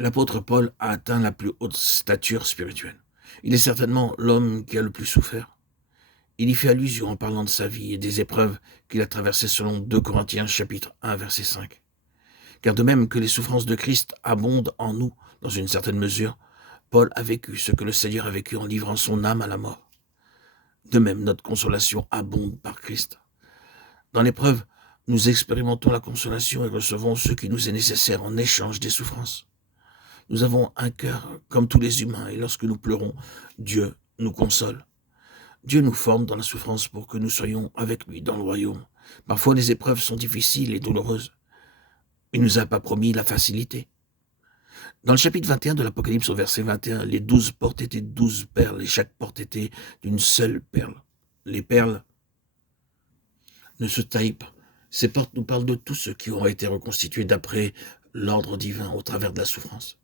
L'apôtre Paul a atteint la plus haute stature spirituelle. Il est certainement l'homme qui a le plus souffert. Il y fait allusion en parlant de sa vie et des épreuves qu'il a traversées selon 2 Corinthiens chapitre 1 verset 5. Car de même que les souffrances de Christ abondent en nous dans une certaine mesure, Paul a vécu ce que le Seigneur a vécu en livrant son âme à la mort. De même, notre consolation abonde par Christ. Dans l'épreuve, nous expérimentons la consolation et recevons ce qui nous est nécessaire en échange des souffrances. Nous avons un cœur comme tous les humains et lorsque nous pleurons, Dieu nous console. Dieu nous forme dans la souffrance pour que nous soyons avec lui dans le royaume. Parfois, les épreuves sont difficiles et douloureuses. Il ne nous a pas promis la facilité. Dans le chapitre 21 de l'Apocalypse, au verset 21, les 12 portes étaient 12 perles et chaque porte était d'une seule perle. Les perles ne se taillent pas. Ces portes nous parlent de tous ceux qui auront été reconstitués d'après l'ordre divin au travers de la souffrance.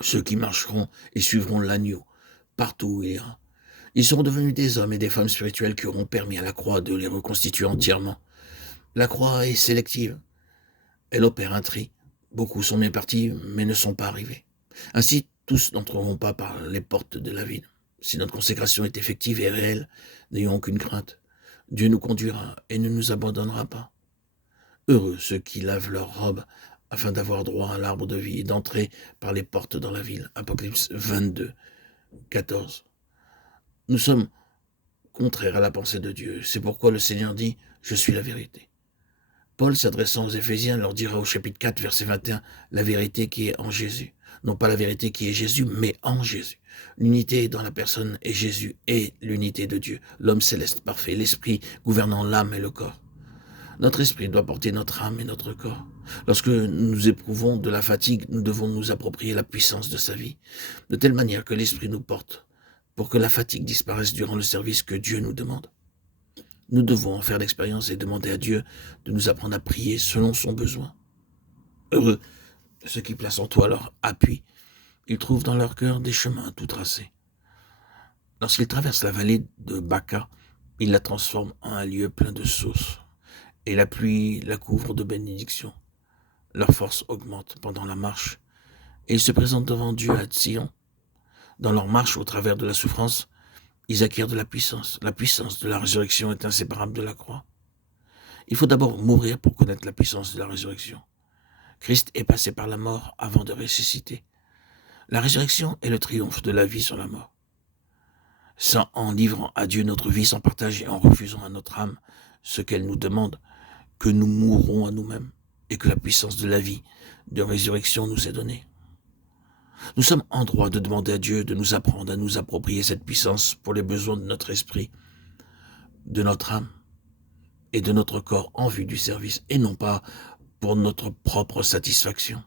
Ceux qui marcheront et suivront l'agneau partout où il ira. Ils seront devenus des hommes et des femmes spirituels qui auront permis à la croix de les reconstituer entièrement. La croix est sélective. Elle opère un tri. Beaucoup sont bien partis, mais ne sont pas arrivés. Ainsi, tous n'entreront pas par les portes de la ville. Si notre consécration est effective et réelle, n'ayons aucune crainte. Dieu nous conduira et ne nous abandonnera pas. Heureux ceux qui lavent leurs robes afin d'avoir droit à l'arbre de vie et d'entrer par les portes dans la ville. Apocalypse 22, 14. Nous sommes contraires à la pensée de Dieu. C'est pourquoi le Seigneur dit « Je suis la vérité ». Paul, s'adressant aux Éphésiens, leur dira au chapitre 4, verset 21, la vérité qui est en Jésus. Non pas la vérité qui est Jésus, mais en Jésus. L'unité dans la personne est Jésus et l'unité de Dieu, l'homme céleste parfait, l'esprit gouvernant l'âme et le corps. Notre esprit doit porter notre âme et notre corps. Lorsque nous éprouvons de la fatigue, nous devons nous approprier la puissance de sa vie, de telle manière que l'esprit nous porte, pour que la fatigue disparaisse durant le service que Dieu nous demande. Nous devons en faire l'expérience et demander à Dieu de nous apprendre à prier selon son besoin. Heureux ceux qui placent en toi leur appui, ils trouvent dans leur cœur des chemins tout tracés. Lorsqu'ils traversent la vallée de Baca, ils la transforment en un lieu plein de sources, et la pluie la couvre de bénédictions. Leur force augmente pendant la marche, et ils se présentent devant Dieu à Sion. Dans leur marche au travers de la souffrance, ils acquièrent de la puissance. La puissance de la résurrection est inséparable de la croix. Il faut d'abord mourir pour connaître la puissance de la résurrection. Christ est passé par la mort avant de ressusciter. La résurrection est le triomphe de la vie sur la mort. En livrant à Dieu notre vie sans partage et en refusant à notre âme ce qu'elle nous demande, que nous mourrons à nous-mêmes et que la puissance de la vie de résurrection nous est donnée. Nous sommes en droit de demander à Dieu de nous apprendre à nous approprier cette puissance pour les besoins de notre esprit, de notre âme et de notre corps en vue du service et non pas pour notre propre satisfaction.